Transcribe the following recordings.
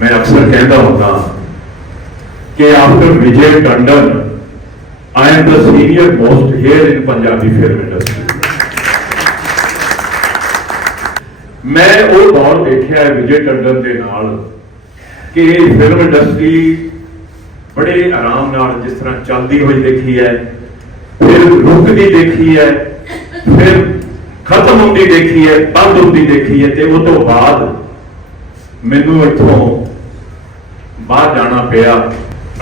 ਮੈਂ ਅਕਸਰ ਕਹਿੰਦਾ ਹੁੰਦਾ ਕਿ after Vijay Tandon I am the senior most here in Punjabi film industry ਮੈਂ ਉਹ ਦੌਰ ਦੇਖਿਆ ਹੈ ਵਿਜੇ ਟੰਡਨ ਦੇ ਨਾਲ ਕਿ ਫਿਲਮ ਇੰਡਸਟਰੀ ਬੜੇ ਆਰਾਮ ਨਾਲ ਜਿਸ ਤਰ੍ਹਾਂ ਚੱਲਦੀ ਹੋਈ ਦੇਖੀ ਹੈ, ਫਿਰ ਰੁਕਦੀ ਦੇਖੀ ਹੈ, ਫਿਰ ਖਤਮ ਹੁੰਦੀ ਦੇਖੀ ਹੈ, ਬੰਦ ਹੁੰਦੀ ਦੇਖੀ ਹੈ ਤੇ ਉਹ ਤੋਂ ਬਾਅਦ ਮੈਨੂੰ ਇੱਥੋਂ ਬਾਹਰ ਜਾਣਾ ਪਿਆ,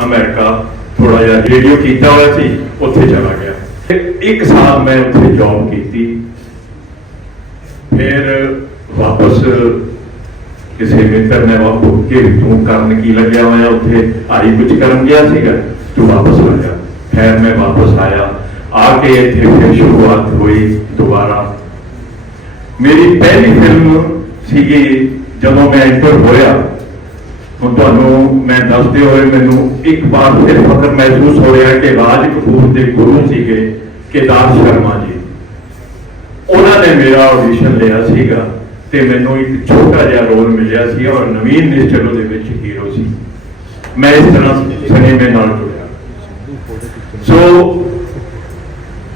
ਅਮਰੀਕਾ ਥੋੜਾ ਜਿਹਾ ਰੇਡੀਓ ਕੀਤਾ ਹੋਇਆ ਸੀ, ਉੱਥੇ ਚਲਾ ਗਿਆ। ਫਿਰ ਇੱਕ ਸਾਲ ਮੈਂ ਉੱਥੇ ਜੌਬ ਕੀਤੀ। ਫਿਰ ਵਾਪਸ ਕਿਸੇ ਮਿੱਤਰ ਨੇ ਉਹ ਪੁੱਛ ਕੇ ਤੂੰ ਕਰਨ ਕੀ ਲੱਗਿਆ ਹੋਇਆ ਉੱਥੇ? ਆਈ ਕੁਝ ਕਰਨ ਗਿਆ ਸੀਗਾ। ਤੂੰ ਵਾਪਸ ਆ ਜਾ। ਫਿਰ ਮੈਂ ਵਾਪਸ ਆਇਆ। ਆ ਕੇ ਇੱਥੇ ਫਿਰ ਸ਼ੁਰੂਆਤ ਹੋਈ ਦੁਬਾਰਾ। ਮੇਰੀ ਪਹਿਲੀ ਫਿਲਮ ਸੀਗੀ, ਜਦੋਂ ਮੈਂ ਐਂਟਰ ਹੋਇਆ ਹੁਣ ਤੁਹਾਨੂੰ ਮੈਂ ਦੱਸਦੇ ਹੋਏ ਮੈਨੂੰ ਇੱਕ ਵਾਰ ਫਿਰ ਫਕਰ ਮਹਿਸੂਸ ਹੋ ਰਿਹਾ ਕਿ ਰਾਜ ਕਪੂਰ ਦੇ ਗੁਰੂ ਸੀਗੇ ਕੇਦਾਰ ਸ਼ਰਮਾ ਜੀ। ਉਹਨਾਂ ਨੇ ਮੇਰਾ ਆਡੀਸ਼ਨ ਲਿਆ ਸੀਗਾ ਤੇ ਮੈਨੂੰ ਇੱਕ ਛੋਟਾ ਜਿਹਾ ਰੋਲ ਮਿਲਿਆ ਸੀ ਔਰ ਨਵੀਨ ਨਿਸ਼ਚਲ ਉਹਦੇ ਵਿੱਚ ਹੀਰੋ ਸੀ। ਮੈਂ ਇਸ ਤਰ੍ਹਾਂ ਸਿਨੇਮੇ ਨਾਲ ਜੁੜਿਆ। ਸੋ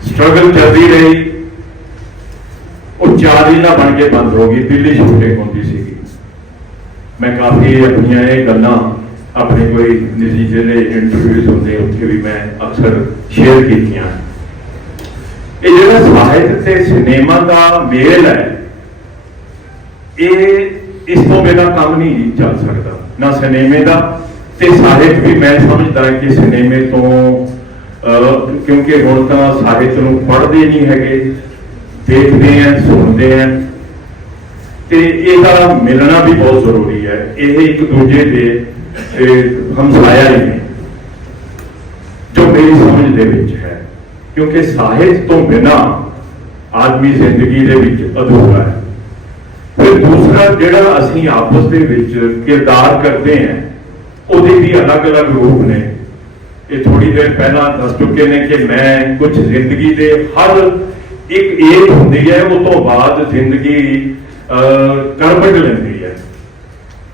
ਸਟਰਗਲ ਚੱਲਦੀ ਰਹੀ। ਉਹ ਚਾਰ ਹੀ ਬਣ ਕੇ ਬੰਦ ਹੋ ਗਈ, ਦਿੱਲੀ ਸ਼ੂਟਿੰਗ ਹੁੰਦੀ ਸੀ। ਮੈਂ ਕਾਫੀ ਆਪਣੀਆਂ ਇਹ ਗੱਲਾਂ ਆਪਣੇ ਕੋਈ ਨਿੱਜੀ ਜਿਹੜੇ ਇੰਟਰਵਿਊਜ਼ ਹੁੰਦੇ, ਉੱਥੇ ਵੀ ਮੈਂ ਅਕਸਰ ਸ਼ੇਅਰ ਕੀਤੀਆਂ। ਇਹ ਜਿਹੜਾ ਸਾਹਿਤ ਤੇ ਸਿਨੇਮਾ ਦਾ ਮੇਲ ਹੈ, ਇਹ ਇਸ ਤੋਂ ਬਿਨਾਂ ਕੰਮ ਨਹੀਂ ਚੱਲ ਸਕਦਾ। ਨਾ ਸਿਨੇਮੇ ਦਾ, ਤੇ ਸਾਹਿਤ ਵੀ ਮੈਂ ਸਮਝਦਾ ਕਿ ਸਿਨੇਮੇ ਤੋਂ ਕਿਉਂਕਿ ਹੁਣ ਤਾਂ ਸਾਹਿਤ ਨੂੰ ਪੜ੍ਹਦੇ ਨਹੀਂ ਹੈਗੇ, ਦੇਖਦੇ ਆ, ਸੁਣਦੇ ਆ। ਤੇ ਇਹਦਾ ਮਿਲਣਾ ਵੀ ਬਹੁਤ ਜ਼ਰੂਰੀ ਹੈ। ਇਹ ਇੱਕ ਦੂਜੇ ਦੇ ਹਮਸਾਇਆ ਹੀ ਨੇ ਜੋ ਮੇਰੀ ਸਮਝ ਦੇ ਵਿੱਚ ਹੈ। ਕਿਉਂਕਿ ਸਾਹਿਤ ਤੋਂ ਬਿਨਾ ਆਦਮੀ ਜ਼ਿੰਦਗੀ ਦੇ ਵਿੱਚ ਅਧੂਰਾ ਹੈ। ਫਿਰ ਦੂਸਰਾ ਜਿਹੜਾ ਅਸੀਂ ਆਪਸ ਦੇ ਵਿੱਚ ਕਿਰਦਾਰ ਕਰਦੇ ਹਾਂ, ਉਹਦੇ ਵੀ ਅਲੱਗ-ਅਲੱਗ ਰੂਪ ਨੇ। ਇਹ ਥੋੜੀ ਦੇਰ ਪਹਿਲਾਂ ਦੱਸ ਚੁੱਕੇ ਨੇ ਕਿ ਮੈਂ ਕੁਝ ਜ਼ਿੰਦਗੀ ਦੇ ਹਰ ਇੱਕ ਏਜ ਹੁੰਦੀ ਹੈ, ਉਹ ਤੋਂ ਬਾਅਦ ਜ਼ਿੰਦਗੀ ਕਰਵਟ ਲੈਂਦੀ ਹੈ।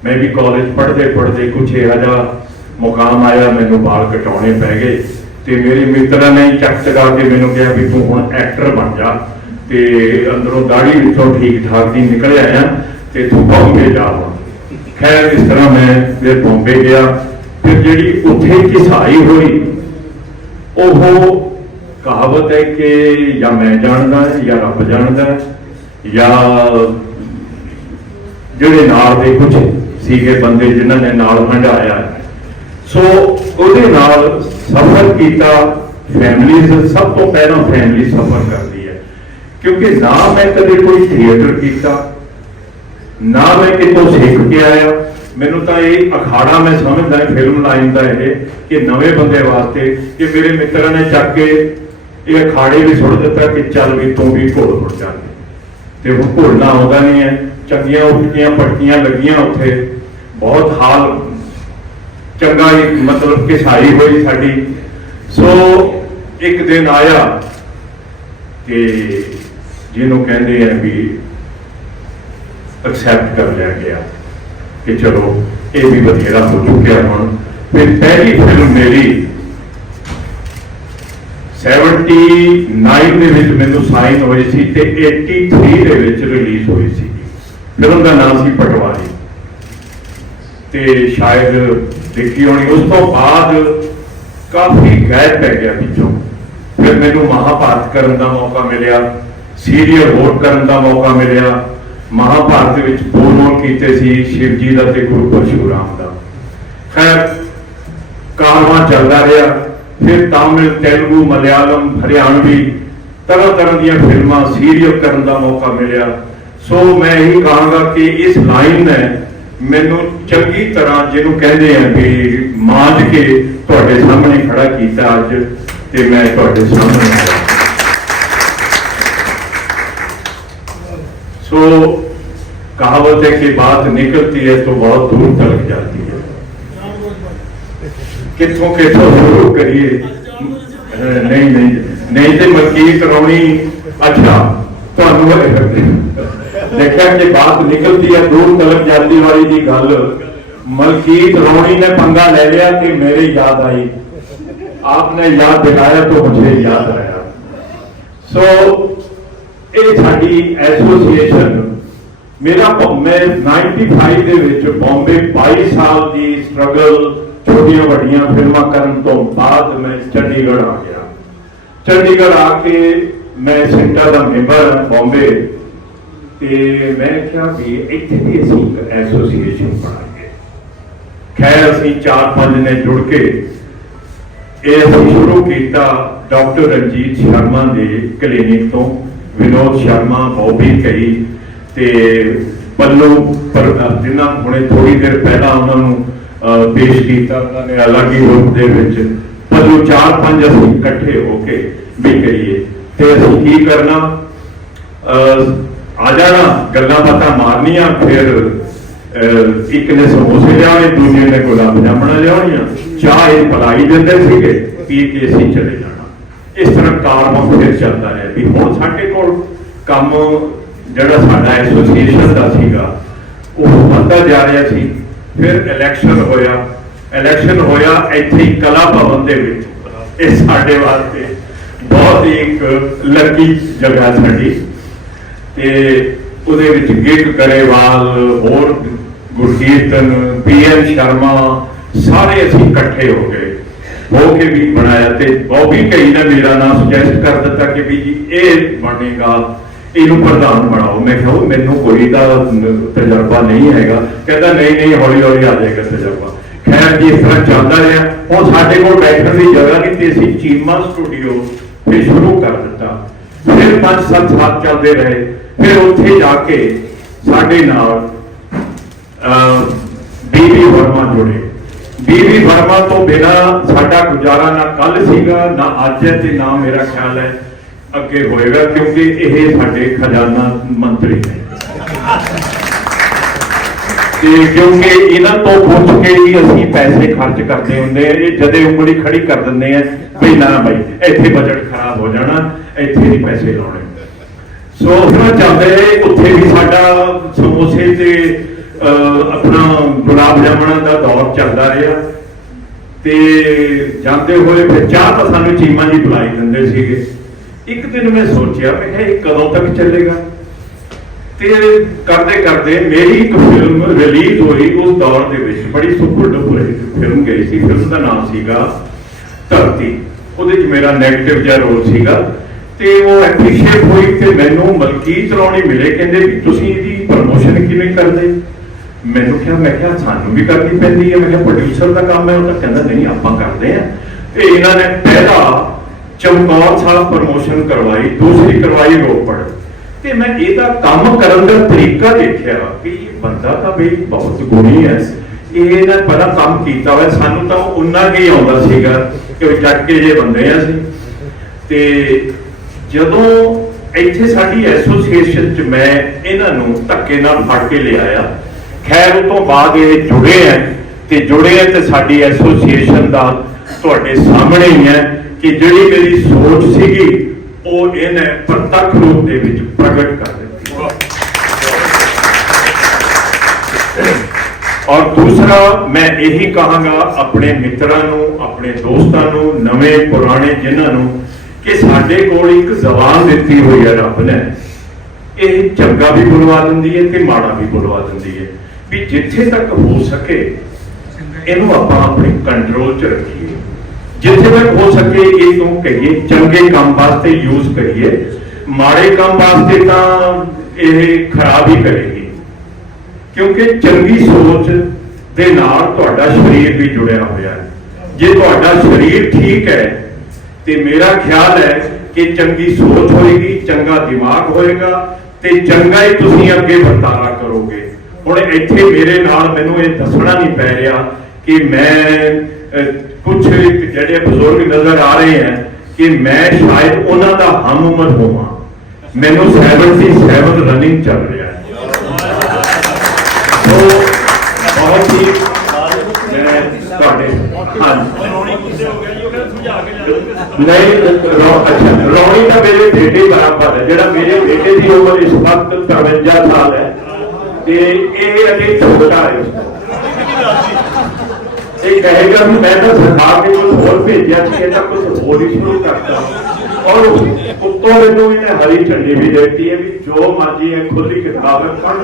ਮੈਂ ਵੀ ਕਾਲਜ ਪੜ੍ਹਦੇ ਪੜ੍ਹਦੇ ਕੁਝ ਇਹੋ ਜਿਹਾ ਮੁਕਾਮ ਆਇਆ, ਮੈਨੂੰ ਬਾਲ ਕਟਾਉਣੇ ਪੈ ਗਏ ਤੇ ਮੇਰੇ ਮਿੱਤਰਾਂ ਨੇ ਚੱਕ ਚਗਾ ਕੇ ਮੈਨੂੰ ਕਿਹਾ ਵੀ ਤੂੰ ਹੁਣ ਐਕਟਰ ਬਣ ਜਾ ਤੇ ਅੰਦਰੋਂ ਦਾੜੀ ਵਿੱਚੋਂ ਠੀਕ ਠਾਕ ਦੀ ਨਿਕਲ ਆਇਆ ਤੇ ਤੂੰ ਬੰਬੇ ਜਾ ਵਾ ਖੈਰ, ਇਸ ਤਰ੍ਹਾਂ ਮੈਂ ਫਿਰ ਬੰਬੇ ਗਿਆ। ਫਿਰ ਜਿਹੜੀ ਉੱਥੇ ਕਿਸਾਈ ਹੋਈ, ਉਹ ਕਹਾਵਤ ਹੈ ਕਿ ਜਾਂ ਮੈਂ ਜਾਣਦਾ ਜਾਂ ਰੱਬ ਜਾਣਦਾ ਜਾਂ ਜਿਹੜੇ ਨਾਲ ਦੇ ਕੁਝ ਸੀਗੇ ਬੰਦੇ ਜਿਨ੍ਹਾਂ ਨੇ ਨਾਲ ਹੰਡਾਇਆ ਸੋ ਉਹਦੇ ਨਾਲ ਸਫਰ ਕੀਤਾ ਫੈਮਿਲੀ ਸਭ ਤੋਂ ਪਹਿਲਾਂ ਫੈਮਿਲੀ ਸਫਰ ਕਰਦੀ ਹੈ। ਕਿਉਂਕਿ ਨਾ ਮੈਂ ਕਦੇ ਕੋਈ ਥੀਏਟਰ ਕੀਤਾ, ਨਾ ਮੈਂ ਕਿਤੋਂ ਸਿੱਖ ਕੇ ਆਇਆ। ਮੈਨੂੰ ਤਾਂ ਇਹ ਅਖਾੜਾ ਮੈਂ ਸਮਝਦਾ ਫਿਲਮ ਲਾਈਨ ਦਾ ਇਹ, ਕਿ ਨਵੇਂ ਬੰਦੇ ਵਾਸਤੇ ਕਿ ਮੇਰੇ ਮਿੱਤਰਾਂ ਨੇ ਚੱਕ ਕੇ ਇਹ ਅਖਾੜੇ ਵੀ ਸੁੱਟ ਦਿੱਤਾ ਕਿ ਚੱਲ ਵੀ ਤੂੰ ਵੀ ਘੋੜ ਮੁੜ ਜਾਂਦੇ ਤੇ ਹੁਣ ਭੁੱਲਣਾ ਆਉਂਦਾ ਨਹੀਂ ਹੈ। ਚੰਗੀਆਂ ਉੱਠੀਆਂ ਪਟਕੀਆਂ ਲੱਗੀਆਂ ਉੱਥੇ। ਬਹੁਤ ਹਾਲ, ਚੰਗਾ ਹੀ ਮਤਲਬ ਕਿ ਸਾਈ ਹੋਈ ਸਾਡੀ। ਸੋ ਇੱਕ ਦਿਨ ਆਇਆ ਕਿ ਜਿਹਨੂੰ ਕਹਿੰਦੇ ਆ ਵੀ ਐਕਸੈਪਟ ਕਰ ਲਿਆ ਗਿਆ ਕਿ ਚਲੋ ਇਹ ਵੀ ਬਥੇਰਾ ਹੋ ਚੁੱਕਿਆ ਹੁਣ। ਫਿਰ ਪਹਿਲੀ ਫਿਲਮ ਮੇਰੀ 79 ਦੇ ਵਿੱਚ ਮੈਨੂੰ ਸਾਈਨ ਹੋਈ ਸੀ ਤੇ 83 ਦੇ ਵਿੱਚ ਰਿਲੀਜ਼ ਹੋਈ ਸੀ। ਫਿਲਮ ਦਾ ਨਾਮ ਸੀ ਪਟਵਾਰੀ। ਤੇ ਸ਼ਾਇਦ ਦੇਖੀ ਹੋਣੀ, ਉਸ ਤੋਂ ਬਾਅਦ ਕਾਫੀ ਗੈਪ ਪੈ ਗਿਆ ਵਿੱਚੋਂ ਫਿਰ ਮੈਨੂੰ ਮਹਾਭਾਰਤ ਕਰਨ ਦਾ ਮੌਕਾ ਮਿਲਿਆ, ਸੀਰੀਅਲ ਹੋਰ ਕਰਨ ਦਾ ਮੌਕਾ ਮਿਲਿਆ। ਮਹਾਭਾਰਤ ਵਿੱਚ ਦੋ ਰੋਲ ਕੀਤੇ ਸੀ ਸ਼ਿਵਜੀ ਦਾ ਤੇ ਗੁਰੂ ਪਰਸ਼ੂਰਾਮ ਦਾ। ਖੈਰ, ਕਾਰਵਾਂ ਚੱਲਦਾ ਰਿਹਾ। ਫਿਰ ਤਾਮਿਲ, ਤੇਲਗੂ, ਮਲਿਆਲਮ, ਹਰਿਆਣਵੀ, ਤਰ੍ਹਾਂ ਤਰ੍ਹਾਂ ਦੀਆਂ ਫਿਲਮਾਂ ਸੀਰੀਅਲ ਕਰਨ ਦਾ ਮੌਕਾ ਮਿਲਿਆ। ਸੋ ਮੈਂ ਇਹੀ ਕਹਾਂਗਾ ਕਿ ਇਸ ਲਾਈਨ ਨੇ ਮੈਨੂੰ ਚੰਗੀ ਤਰ੍ਹਾਂ ਜਿਹਨੂੰ ਕਹਿੰਦੇ ਆ ਵੀ ਮਾਜ ਕੇ ਤੁਹਾਡੇ ਸਾਹਮਣੇ ਖੜਾ ਕੀਤਾ ਅੱਜ ਤੇ ਮੈਂ ਤੁਹਾਡੇ ਸਾਹਮਣੇ ਸੋ ਕਹਾਵਤ ਹੈ ਕਿ ਬਾਤ ਨਿਕਲਤੀ ਹੈ ਤਾਂ ਬਹੁਤ ਦੂਰ ਤੱਕ ਜਾਂਦੀ ਹੈ। ਕਿੱਥੋਂ ਕਿੱਥੋਂ ਸ਼ੁਰੂ ਕਰੀਏ? ਨਹੀਂ ਨਹੀਂ ਨਹੀਂ ਤੇ ਮਸਕੀ ਕਰਾਉਣੀ, ਅੱਛਾ, ਤੁਹਾਨੂੰ ਦੇਖਿਆ ਕਿ ਬਾਤ ਨਿਕਲਦੀ ਹੈ ਦੂਰ ਤਲਕ ਜਾਂਦੀ ਵਾਲੀ ਦੀ ਗੱਲ। ਮਲਕੀਤ ਰੋਣੀ ਨੇ ਪੰਗਾ ਲੈ ਲਿਆ ਕਿ ਮੇਰੇ ਯਾਦ ਆਈ। ਆਪਨੇ ਯਾਦ ਦਿਖਾਇਆ ਤਾਂ ਮੈਨੂੰ ਯਾਦ ਆਇਆ। ਸੋ ਇਹ ਸਾਡੀ ਐਸੋਸੀਏਸ਼ਨ ਮੇਰਾ ਮੈਂ 95 ਦੇ ਵਿੱਚ ਬੰਬੇ 22 ਸਾਲ ਦੀ ਸਟਰਗਲ ਛੋਟੀਆਂ ਵੱਡੀਆਂ ਫਿਲਮਾਂ ਕਰਨ ਤੋਂ ਬਾਅਦ ਮੈਂ ਚੰਡੀਗੜ੍ਹ ਆ ਗਿਆ। ਚੰਡੀਗੜ੍ਹ ਆ ਕੇ ਮੈਂ ਸਿੰਟਾ ਦਾ ਮੈਂਬਰ ਹਾਂ ਬੰਬੇ। ਤੇ ਮੈਂ ਕਿਹਾ ਵੀ ਇੱਥੇ ਵੀ ਅਸੀਂ ਇੱਕ ਐਸੋਸੀਏਸ਼ਨ ਬਣਾਈਏ ਖੈਰ, ਅਸੀਂ ਚਾਰ ਪੰਜ ਨੇ ਜੁੜ ਕੇ ਇਹ ਅਸੀਂ ਸ਼ੁਰੂ ਕੀਤਾ ਡਾਕਟਰ ਰਣਜੀਤ ਸ਼ਰਮਾ ਦੇ ਕਲੀਨਿਕ ਤੋਂ, ਵਿਨੋਦ ਸ਼ਰਮਾ, ਬੋਬੀ ਕਈ ਤੇ ਪੱਲੂ ਪਰ ਜਿਨ੍ਹਾਂ ਹੁਣੇ ਥੋੜੀ ਦੇਰ ਪਹਿਲਾਂ ਉਹਨਾਂ ਨੂੰ ਪੇਸ਼ ਕੀਤਾ ਉਹਨਾਂ ਨੇ ਅਲੱਗ ਹੀ ਰੂਪ ਦੇ ਵਿੱਚ ਪੱਲੂ ਚਾਰ ਪੰਜ ਅਸੀਂ ਇਕੱਠੇ ਹੋ ਕੇ ਵੀ ਕਰੀਏ। ਤੇ ਅਸੀਂ ਕੀ ਕਰਨਾ? ਆ ਜਾਣਾ, ਗੱਲਾਂ ਬਾਤਾਂ ਮਾਰਨੀਆਂ, ਫਿਰ ਇੱਕ ਨੇ ਸਮੋਸੇ ਲਿਆਉਣੇ, ਦੂਜੇ ਨੇ ਗੁਲਾਬ ਜਾਮਣਾ ਲਿਆਉਣੀਆਂ। ਚਾਹ ਇਹ ਪਲਾਈ ਦਿੰਦੇ ਸੀਗੇ ਪੀ ਕੇ ਅਸੀਂ ਚਲੇ ਜਾਣਾ। ਇਸ ਤਰ੍ਹਾਂ ਕਾਰਵਾ ਫਿਰ ਚੱਲਦਾ ਰਿਹਾ ਵੀ ਹੁਣ ਸਾਡੇ ਕੋਲ ਕੰਮ ਜਿਹੜਾ ਸਾਡਾ ਐਸੋਸੀਏਸ਼ਨ ਦਾ ਸੀਗਾ, ਉਹ ਵੱਧਦਾ ਜਾ ਰਿਹਾ ਸੀ। ਫਿਰ ਇਲੈਕਸ਼ਨ ਹੋਇਆ। ਇਲੈਕਸ਼ਨ ਹੋਇਆ ਇੱਥੇ ਹੀ ਕਲਾ ਭਵਨ ਦੇ ਵਿੱਚ। ਇਹ ਸਾਡੇ ਵਾਸਤੇ ਬਹੁਤ ਹੀ ਇੱਕ ਲੱਕੀ ਜਗ੍ਹਾ ਸਾਡੀ। ਤੇ ਉਹਦੇ ਵਿੱਚ ਗਿੱਗ ਗਰੇਵਾਲ, ਹੋਰ ਗੁਰਕੀਰਤਨ ਪੀਐਨ ਸ਼ਰਮਾ, ਸਾਰੇ ਅਸੀਂ ਇਕੱਠੇ ਹੋ ਗਏ। ਹੋ ਕੇ ਵੀ ਬਣਾਇਆ ਤੇ ਬੌਬੀ ਕਈ ਨੇ ਮੇਰਾ ਨਾਮ ਸੁਜੈਸਟ ਕਰ ਦਿੱਤਾ ਕਿ ਵੀ ਜੀ, ਇਹ ਬਣੇਗਾ ਇਹਨੂੰ ਪ੍ਰਧਾਨ ਬਣਾਓ। ਮੈਂ ਕਿਹਾ ਮੈਨੂੰ ਕੋਈ ਤਾਂ ਤਜਰਬਾ ਨਹੀਂ ਹੈਗਾ। ਕਹਿੰਦਾ, ਨਹੀਂ ਨਹੀਂ ਹੌਲੀ ਹੌਲੀ ਆ ਜਾਏਗਾ ਤਜਰਬਾ। ਖੈਰ ਜੀ, ਇਸ ਤਰ੍ਹਾਂ ਚੱਲਦਾ ਰਿਹਾ। ਹੁਣ ਸਾਡੇ ਕੋਲ ਬੈਠਣ ਦੀ ਜਗ੍ਹਾ ਨਹੀਂ ਤੇ ਅਸੀਂ ਚੀਮਾ ਸਟੂਡੀਓ ਫਿਰ ਸ਼ੁਰੂ ਕਰ ਦਿੱਤਾ। ਫਿਰ 5-7 ਸਾਲ ਚੱਲਦੇ ਰਹੇ। ਫਿਰ ਉੱਥੇ ਜਾ ਕੇ ਸਾਡੇ ਨਾਲ ਬੀਬੀ ਵਰਮਾ ਜੁੜੇ। ਬੀਬੀ ਵਰਮਾ ਤੋਂ ਬਿਨਾ ਸਾਡਾ ਗੁਜ਼ਾਰਾ ਨਾ ਕੱਲ ਸੀਗਾ, ਨਾ ਅੱਜ ਹੈ ਤੇ ਨਾ ਮੇਰਾ ਖਿਆਲ ਹੈ। ਅੱਗੇ ਹੋਏਗਾ ਕਿਉਂਕਿ ਇਹ ਸਾਡੇ ਖਜ਼ਾਨਾ ਮੰਤਰੀ ਨੇ। ਤੇ ਕਿਉਂਕਿ ਇਹਨਾਂ ਤੋਂ ਪੁੱਛ ਕੇ ਹੀ ਅਸੀਂ ਪੈਸੇ ਖਰਚ ਕਰਦੇ ਹੁੰਦੇ ਆ ਇਹ ਜਦੇ ਉਂਗਲੀ ਖੜੀ ਕਰ ਦਿੰਦੇ ਆ ਵੀ ਨਾ ਬਾਈ ਇੱਥੇ ਬਜਟ ਖਰਾਬ ਹੋ ਜਾਣਾ ਇੱਥੇ ਨਹੀਂ ਪੈਸੇ ਲਾਉਣੇ। ਸੋ ਫਿਰ ਚੱਲਦੇ ਰਹੇ ਉੱਥੇ ਵੀ ਸਾਡਾ ਸਮੋਸੇ ਤੇ ਅਹ, ਆਪਣਾ ਗੁਲਾਬ ਜਾਮਣਾ ਦਾ ਦੌਰ ਚੱਲਦਾ ਰਿਹਾ। ਤੇ ਜਾਂਦੇ ਹੋਏ ਫਿਰ ਚਾਹ ਤਾਂ ਸਾਨੂੰ ਚੀਮਾ ਜੀ ਬੁਲਾਈ ਦਿੰਦੇ ਸੀਗੇ। ਇੱਕ ਦਿਨ ਮੈਂ ਸੋਚਿਆ, ਮੈਂ ਕਿਹਾ ਇਹ ਕਦੋਂ ਤੱਕ ਚੱਲੇਗਾ? ਤੇ ਕਰਦੇ ਕਰਦੇ ਮੇਰੀ ਇੱਕ ਫਿਲਮ ਰਿਲੀਜ਼ ਹੋਈ ਉਸ ਦੌਰ ਦੇ ਵਿੱਚ। ਬੜੀ ਸੁਪਰ ਡੁਪਰ ਫਿਲਮ ਗਈ ਸੀ। ਫਿਲਮ ਦਾ ਨਾਮ ਸੀਗਾ ਧਰਤੀ। ਉਹਦੇ 'ਚ ਮੇਰਾ ਨੈਗੇਟਿਵ ਜਿਹਾ ਰੋਲ ਸੀਗਾ। ਤੇ ਉਹ ਐਪਰੀਸ਼ੀਏਟ ਹੋਈ ਤੇ ਮੈਨੂੰ ਮਲਕੀਤ ਰੌਣੀ ਮਿਲੇ। ਕਹਿੰਦੇ ਵੀ ਤੁਸੀਂ ਇਹਦੀ ਪ੍ਰਮੋਸ਼ਨ ਕਿਵੇਂ ਕਰਦੇ? ਮੈਨੂੰ ਕਿਹਾ, ਮੈਂ ਕਿਹਾ, ਸਾਨੂੰ ਵੀ ਕਰਨੀ ਪੈਂਦੀ ਹੈ। ਮੈਂ ਕਿਹਾ ਪ੍ਰੋਡਿਊਸਰ ਦਾ ਕੰਮ ਹੈ। ਉਹ ਤਾਂ ਕਹਿੰਦਾ, ਨਹੀਂ, ਆਪਾਂ ਕਰਦੇ ਆ ਤੇ ਇਹਨਾਂ ਨੇ ਪਹਿਲਾ ਚਮਕੌਰ ਸਾਹਿਬ ਪ੍ਰਮੋਸ਼ਨ ਕਰਵਾਈ, ਦੂਸਰੀ ਕਰਵਾਈ ਰੋਪੜ। ਤੇ ਮੈਂ ਇਹਦਾ ਕੰਮ ਕਰਨ ਦਾ ਤਰੀਕਾ ਦੇਖਿਆ ਕਿ ਇਹ ਬੰਦਾ ਤਾਂ ਬਈ ਬਹੁਤ ਗੁਣੀ ਹੈ। ਇਹ ਨਾ ਬੜਾ ਕੰਮ ਕੀਤਾ ਹੋਇਆ। ਸਾਨੂੰ ਤਾਂ ਉਨਾ ਕੀ ਆਉਂਦਾ ਸੀਗਾ ਕਿ ਜੱਟ ਕੇ ਜੇ ਬੰਦੇ ਆ ਸੀ ਤੇ ਜਦੋਂ ਇੱਥੇ ਸਾਡੀ ਐਸੋਸੀਏਸ਼ਨ ਚ ਮੈਂ ਇਹਨਾਂ ਨੂੰ ਧੱਕੇ ਨਾਲ ਫੜ ਕੇ ਲਿਆਇਆ, ਖੈਰ ਉਹ ਤੋਂ ਬਾਅਦ ਇਹ ਜੁੜੇ ਐ ਤੇ ਜੁੜੇ ਐ ਤੇ ਸਾਡੀ ਐਸੋਸੀਏਸ਼ਨ ਦਾ ਤੁਹਾਡੇ ਸਾਹਮਣੇ ਹੀ ਹੈ ਕਿ ਜਿਹੜੀ ਮੇਰੀ ਸੋਚ ਸੀਗੀ, ਉਹ ਇਹਨੇ ਪ੍ਰਤੱਖ ਰੂਪ ਦੇ ਵਿੱਚ ਪ੍ਰਗਟ ਕਰ ਦਿੱਤੀ। ਔਰ ਦੂਸਰਾ, ਮੈਂ ਇਹੀ ਕਹਾਂਗਾ ਆਪਣੇ ਮਿੱਤਰਾਂ ਨੂੰ, ਆਪਣੇ ਦੋਸਤਾਂ ਨੂੰ, ਨਵੇਂ ਪੁਰਾਣੇ ਜਿਨ੍ਹਾਂ ਨੂੰ, ਕਿ ਸਾਡੇ ਕੋਲ ਇੱਕ ਜ਼ਬਾਨ ਦਿੱਤੀ ਹੋਈ ਹੈ ਰੱਬ ਨੇ। ਇਹ ਚੰਗਾ ਵੀ ਬੁਲਵਾ ਦਿੰਦੀ ਹੈ ਤੇ ਮਾੜਾ ਵੀ ਬੁਲਵਾ ਦਿੰਦੀ ਹੈ। ਵੀ ਜਿੱਥੇ ਤੱਕ ਹੋ ਸਕੇ, ਇਹਨੂੰ ਆਪਾਂ ਆਪਣੇ ਕੰਟਰੋਲ 'ਚ ਰੱਖੀਏ। ਜਿੱਥੇ ਤੱਕ ਹੋ ਸਕੇ ਇਹ ਤੋਂ ਕਹੀਏ, ਚੰਗੇ ਕੰਮ ਵਾਸਤੇ ਯੂਜ਼ ਕਰੀਏ। ਮਾੜੇ ਕੰਮ ਵਾਸਤੇ ਤਾਂ ਇਹ ਖਰਾਬ ਹੀ ਕਰੇਗੀ। ਕਿਉਂਕਿ ਚੰਗੀ ਸੋਚ ਦੇ ਨਾਲ ਤੁਹਾਡਾ ਸਰੀਰ ਵੀ ਜੁੜਿਆ ਹੋਇਆ ਹੈ। ਜੇ ਤੁਹਾਡਾ ਸਰੀਰ ਠੀਕ ਹੈ, ਤੇ ਮੇਰਾ ਖਿਆਲ ਹੈ ਕਿ ਚੰਗੀ ਸੋਚ ਹੋਏਗੀ, ਚੰਗਾ ਦਿਮਾਗ ਹੋਏਗਾ, ਤੇ ਚੰਗਾ ਹੀ ਤੁਸੀਂ ਅੱਗੇ ਵਰਤਾਰਾ ਕਰੋਗੇ। ਹੁਣ ਇੱਥੇ ਮੇਰੇ ਨਾਲ ਮੈਨੂੰ ਇਹ ਦੱਸਣਾ ਨਹੀਂ ਪੈ ਰਿਹਾ ਕਿ ਮੈਂ ਕੁਝ ਜਿਹੜੇ ਬਜ਼ੁਰਗ ਨਜ਼ਰ ਆ ਰਹੇ ਹਨ ਕਿ ਮੈਂ ਸ਼ਾਇਦ ਉਹਨਾਂ ਦਾ ਹਮ ਉਮਰ ਹੋਵਾਂ। ਮੈਨੂੰ 77 ਰਨਿੰਗ ਚੱਲ ਰਿਹਾ ਹੈ। ਸੋ, ਬਹੁਤ ਹੀ ਮੈਂ ਤੁਹਾਡੇ ਹਾਂਜੀ। ਨਹੀਂ ਅੱਛਾ, ਰੌਣੀ ਤਾਂ ਮੇਰੇ ਬੇਟੇ ਬਰਾਬਰ ਹੈ, ਜਿਹੜਾ ਮੇਰੇ ਬੇਟੇ ਦੀ ਉਮਰ ਇਸ ਵਕਤ 53 ਸਾਲ ਹੈ। ਤੇ ਇਹ ਅਜੇ ਛੋਟਾ ਹੈ। ਕਹੇਗਾ ਵੀ ਮੈਂ ਤਾਂ ਸਰਕਾਰ ਨੇ ਕੁਝ ਹੋਰ ਭੇਜਿਆ ਸੀ, ਇਹ ਤਾਂ ਕੁਝ ਹੋਰ ਹੀ ਸ਼ੁਰੂ ਕਰਤਾ। ਔਰ ਉੱਤੋਂ ਮੈਨੂੰ ਇਹਨੇ ਹਰੀ ਝੰਡੀ ਵੀ ਦਿੱਤੀ ਹੈ ਵੀ ਜੋ ਮਰਜ਼ੀ ਹੈ ਖੁੱਲੀ ਕਿਤਾਬ ਹੈ, ਪੜ੍ਹ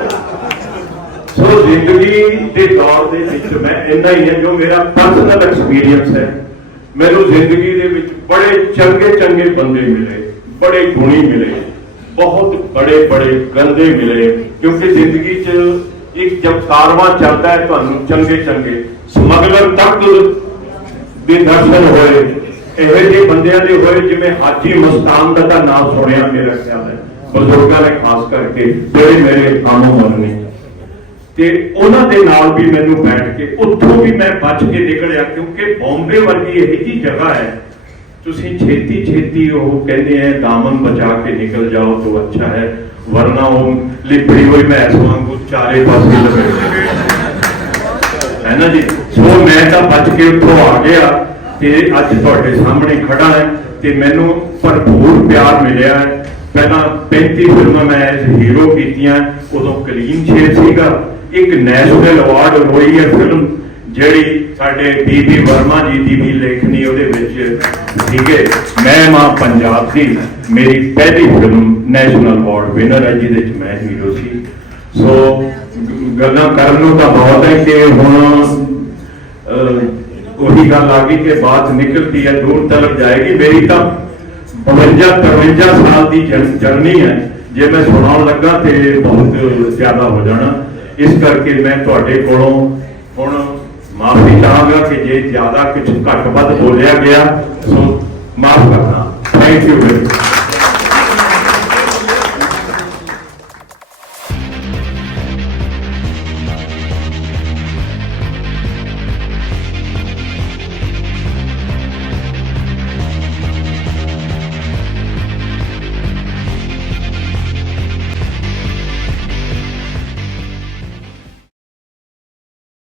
ਸੋ ਜ਼ਿੰਦਗੀ ਦੇ ਦੌਰ ਦੇ ਵਿੱਚ ਮੈਂ ਇੰਨਾ ਹੀ ਹੈ, ਜੋ ਮੇਰਾ ਪਰਸਨਲ ਐਕਸਪੀਰੀਅੰਸ ਹੈ। ਮੈਨੂੰ ਜ਼ਿੰਦਗੀ ਦੇ ਵਿੱਚ ਬੜੇ ਚੰਗੇ ਚੰਗੇ ਬੰਦੇ ਮਿਲੇ, ਬੜੇ ਗੁਣੀ ਮਿਲੇ, ਬਹੁਤ ਬੜੇ ਬੜੇ ਗੰਦੇ ਮਿਲੇ। ਕਿਉਂਕਿ ਜ਼ਿੰਦਗੀ 'ਚ ਇੱਕ ਜਬ ਕਾਰਵਾਂ ਚੱਲਦਾ ਹੈ ਤੁਹਾਨੂੰ ਚੰਗੇ ਚੰਗੇ। ਸਮਗਲਰ ਤੱਕ ਦੇ ਦਰਸ਼ਨ ਹੋਏ। ਇਹੋ ਜਿਹੇ ਬੰਦਿਆਂ ਦੇ ਹੋਏ ਜਿਵੇਂ ਹਾਜੀ ਮਸਤਾਨ ਦਾ ਤਾਂ ਨਾਮ ਸੁਣਿਆ ਮੇਰਾ ਖਿਆਲ ਹੈ ਬਜ਼ੁਰਗਾਂ ਨੇ ਖਾਸ ਕਰਕੇ ਜਿਹੜੇ ਮੇਰੇ ਕਾਮੋਂ ਮਨ ਤੇ ਉਹਨਾਂ ਦੇ ਨਾਲ ਵੀ ਮੈਨੂੰ ਬੈਠ ਕੇ, ਉੱਥੋਂ ਵੀ ਮੈਂ ਬਚ ਕੇ ਨਿਕਲਿਆ ਕਿਉਂਕਿ ਬੰਬੇ ਵਰਗੀ ਇਹ ਜੀ ਜਗ੍ਹਾ ਹੈ। ਤੁਸੀਂ ਛੇਤੀ ਛੇਤੀ ਉਹ ਕਹਿੰਦੇ ਆ, ਦਾਮਨ ਬਚਾ ਕੇ ਨਿਕਲ ਜਾਓ, ਤਾਂ ਅੱਛਾ ਹੈ। ਵਰਨਾ ਉਹ ਲਿਪੜੀ ਹੋਈ ਮੈਂ ਮੈਸ ਵਾਂਗੂ ਚਾਰੇ ਪਾਸੇ ਲਪੇਟ ਹੈ ਨਾ ਜੀ? ਸੋ ਮੈਂ ਤਾਂ ਬਚ ਕੇ ਉੱਥੋਂ ਆ ਗਿਆ ਤੇ ਅੱਜ ਤੁਹਾਡੇ ਸਾਹਮਣੇ ਖੜਾ ਹੈ ਤੇ ਮੈਨੂੰ ਭਰਪੂਰ ਪਿਆਰ ਮਿਲਿਆ ਹੈ। ਪਹਿਲਾਂ 35 ਫਿਲਮਾਂ ਮੈਂ ਐਜ਼ ਹੀਰੋ ਕੀਤੀਆਂ, ਉਦੋਂ ਕਲੀਨ ਸ਼ੇਰ ਸੀਗਾ, ਇੱਕ ਨੈਸ਼ਨਲ ਅਵਾਰਡ ਹੋਈ ਹੈ ਫਿਲਮ ਜਿਹੜੀ ਸਾਡੇ ਬੀਬੀ ਵਰਮਾ ਜੀ ਦੀ ਵੀ ਲੇਖਣੀ ਉਹਦੇ ਵਿੱਚ ਸੀਗੇ। ਮੈਂ ਮਾਂ ਪੰਜਾਬ ਦੀ ਮੇਰੀ ਪਹਿਲੀ ਫਿਲਮ ਨੈਸ਼ਨਲ ਅਵਾਰਡ ਵਿਨਰ ਹੈ, ਜਿਹਦੇ ਵਿੱਚ ਮੈਂ ਹੀਰੋ ਸੀ। ਸੋ ਗੱਲਾਂ ਕਰਨ ਨੂੰ ਤਾਂ ਬਹੁਤ ਹੈ ਕਿ ਹੁਣ ਉਹੀ ਗੱਲ ਆ ਗਈ ਕਿ ਬਾਤ ਨਿਕਲਦੀ ਹੈ, ਦੂਰ ਤੱਕ ਜਾਏਗੀ। ਮੇਰੀ ਤਾਂ 52 53 ਸਾਲ ਦੀ ਜਰਨੀ ਹੈ। ਜੇ ਮੈਂ ਸੁਣਾਉਣ ਲੱਗਾ ਤੇ ਬਹੁਤ ਜ਼ਿਆਦਾ ਹੋ ਜਾਣਾ। ਇਸ ਕਰਕੇ ਮੈਂ ਤੁਹਾਡੇ ਕੋਲੋਂ ਹੁਣ ਮਾਫੀ ਚਾਹਾਂਗਾ ਕਿ ਜੇ ਜ਼ਿਆਦਾ ਕੁਝ ਘੱਟ ਵੱਧ ਬੋਲਿਆ ਗਿਆ, ਸੋ ਮਾਫ ਕਰਨਾ। Thank you very